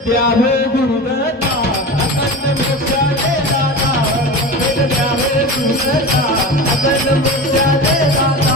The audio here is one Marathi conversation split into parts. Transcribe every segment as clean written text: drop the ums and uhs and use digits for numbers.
द्यावे गुरुदत्ता अखंड मोक्षाचे दाता भेट द्यावे गुरुदत्ता अखंड मोक्षाचे दाता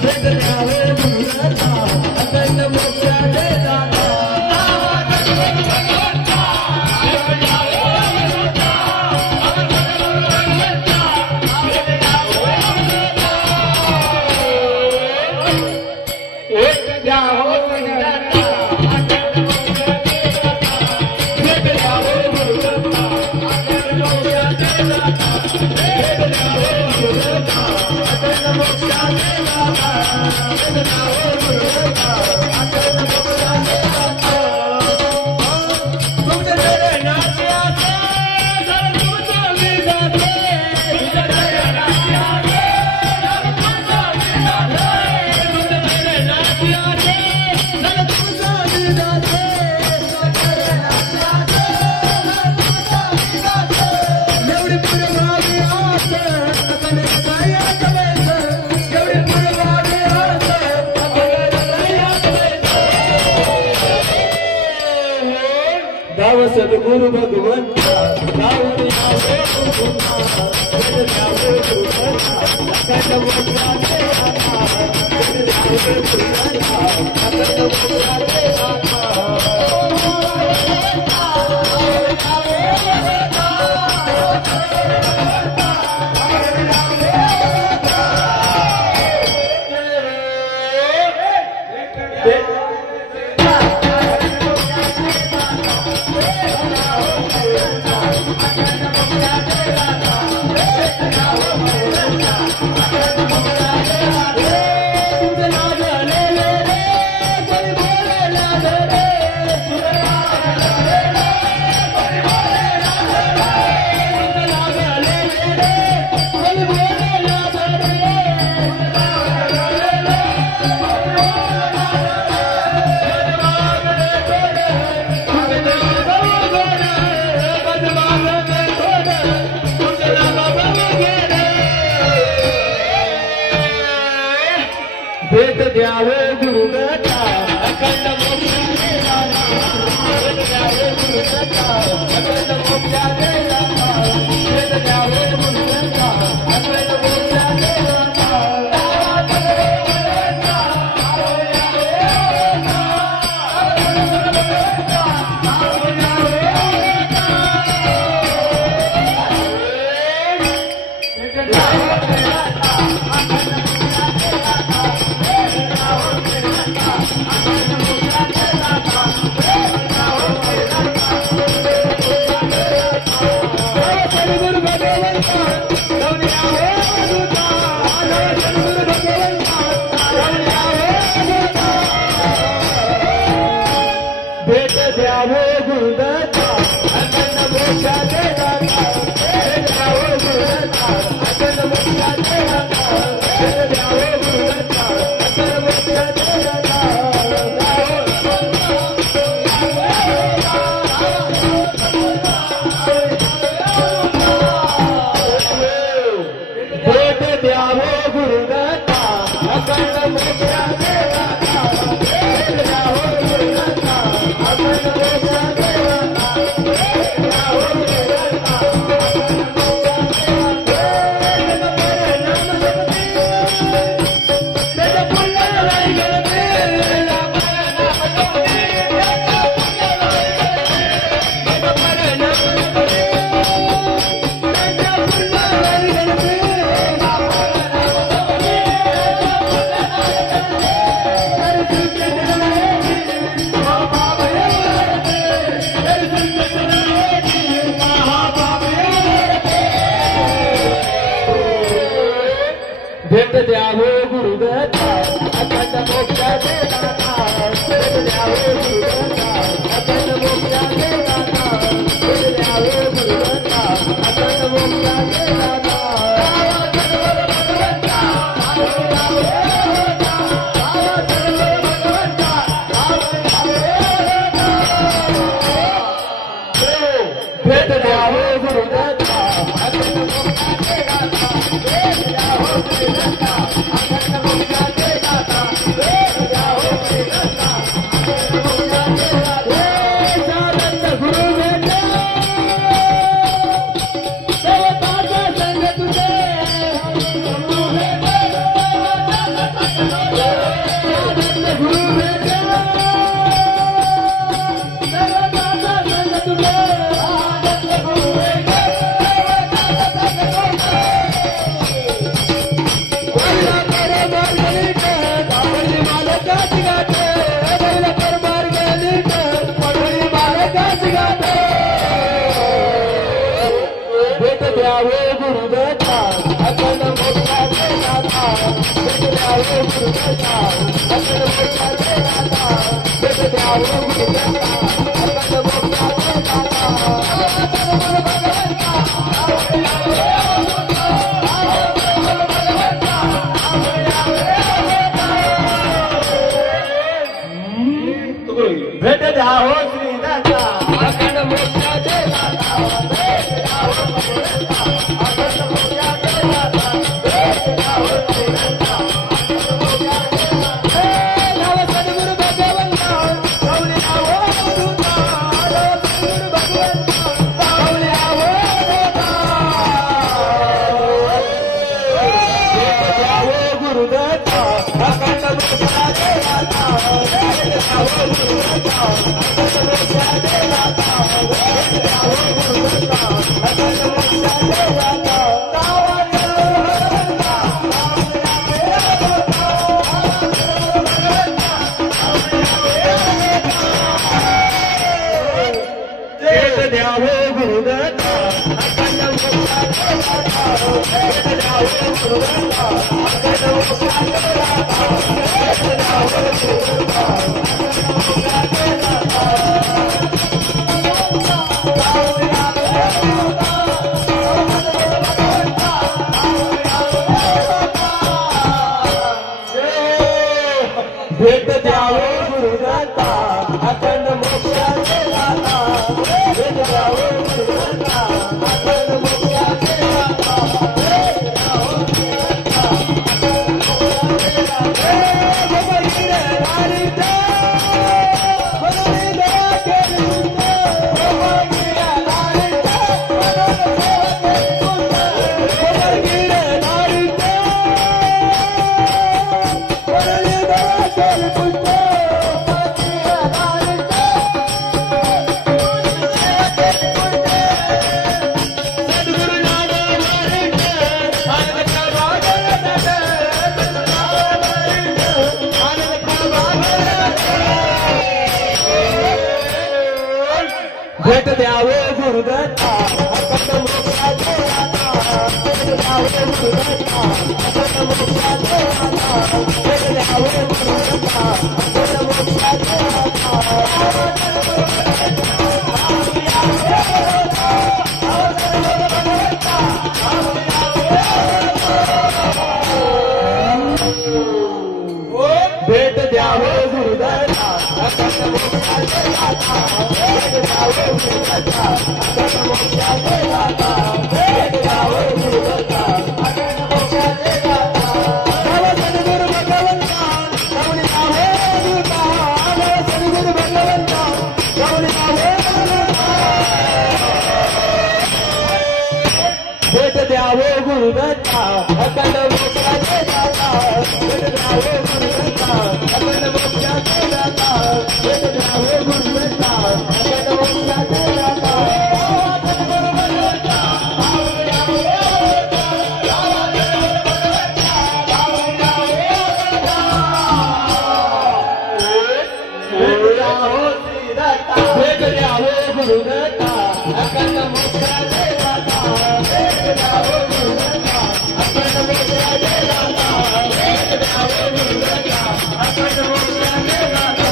भेट द्यावे गुरुदत्ता अखंड मोक्षाचे दाता सद्गुरु भगवंता गाऊन आवे गुरुंता भेट द्यावे गुरुदत्ता अखंड मोक्षाचे दाता भेट द्यावे गुरुदत्ता अखंड मोक्षाचे दाता भेट द्यावे गुरुदत्ता अखंड मोक्षाचे दाता भेट द्यावे गुरुदत्ता अखंड मोक्षाचे दाता भेट द्यावे गुरुदत्ता अखंड मोक्षाचे भेट द्यावे गुरुदत्ता अखंड मोक्षाचे दाता भेट द्यावे गुरुदत्ता अखंड मोक्षाचे दाता भेट द्यावे गुरुदत्ता अखंड मोक्षाचे दाता भेट द्यावे गुरुदत्ता अखंड मोक्षाचे दाता भेट द्यावे गुरुदत्ता अखंड मोक्षाचे दाता भेट द्यावे गुरुदत्ता भेट द्यावे गुरुदत्ता अखंड मोक्षाचे दाता भेट द्यावे गुरुदत्ता अखंड मोक्षाचे दाता भेट द्यावे गुरुदत्ता अखंड मोक्षाचे दाता भेट द्यावे गुरुदत्ता अखंड मोक्षाचे दाता भेट द्यावे गुरुदत्ता अखंड मोक्षाचे दाता भेट द्यावे गुरुदत्ता अखंड मोक्षाचे दाता गुरु भेटे देवताचा संग तुझे गुरु भेटे गुरु भेटे देवताचा संग तुझे गुरु भेटे भेट द्यावे गुरुदत्ता अखंड मोक्षाचे दाता भेट द्यावे गुरुदत्ता अखंड मोक्षाचे दाता भेट द्यावे गुरुदत्ता अखंड मोक्षाचे दाता भेट द्यावो श्रीदत्ता अखंड मोक्षाचे दाता भेट द्यावो गुरुदत्ता अखंड मोक्षाचे दाता भेट द्यावो श्रीदत्ता नाव सद्गुरु भगवंता गौरी नावो दूता नाव सद्गुरु भगवंता गौरी नावो दूता भेट द्यावो गुरुदत्ता अखंड मोक्षाचे दाता भेट द्यावो गुरुदत्ता अखंड मोक्षाचे दाता भेट द्यावो गुरुदत्ता अखंड मोक्षाचे दाता भेट द्यावो गुरुदत्ता अखंड मोक्षाचे दाता भेट द्यावो गुरुदत्ता अखंड मोक्षाचे दाता भेट द्यावो गुरुदत्ता भेट द्यावो गुरुदत्ता अखंड मोक्षाचे दाता भेट द्यावो गुरुदत्ता अखंड मोक्षाचे दाता भेट द्यावो गुरुदत्ता भेट द्यावो गुरुदत्ता अखंड मोक्षाचे दाता भेट द्यावो गुरुदत्ता अखंड मोक्षाचे दाता भेट द्यावो गुरुदत्ता अखंड मोक्षाचे दाता भेट द्यावो गुरुदत्ता अखंड मोक्षाचे दाता भेट द्यावो गुरुदत्ता अखंड मोक्षाचे दाता भेट द्यावो गुरुदत्ता अखंड मोक्षाचे दाता नाव सद्गुरु भगवंता गौरी नावो दूता नाव सद्गुरु भगवंता गौरी नावो दूता भेट द्यावो गुरुदत्ता अखंड मोक्षाचे दाता भेट द्यावो गुरुदत्ता अखंड मोक्षाचे दाता भेट द्यावो गुरुदत्ता अखंड मोक्षाचे दाता भेट द्यावो गुरुदत्ता अखंड मोक्षाचे दाता भेट द्यावो गुरुदत्ता अखंड मोक्षाचे दाता भेट द्यावो गुरुदत्ता अखंड मोक्षाचे दाता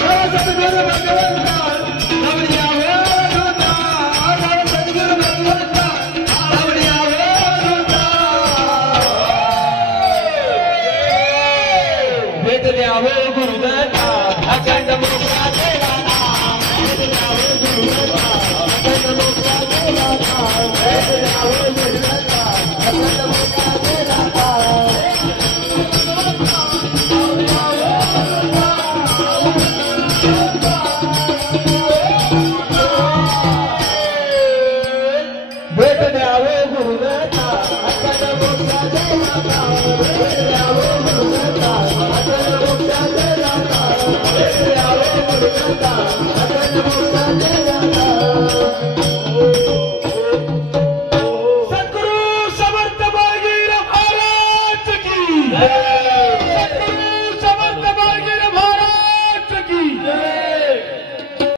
नाव सद्गुरु भगवंता गौरी नावो दूता नाव सद्गुरु भगवंता गौरी नावो दूता भेट द्यावो गुरुदत्ता अखंड मोक्षाचे दाता भेट द्यावो गुरुदत्ता अखंड मोक्षाचे दाता भेट द्यावो गुरुदत्ता अखंड मोक्षाचे दाता Hare Rama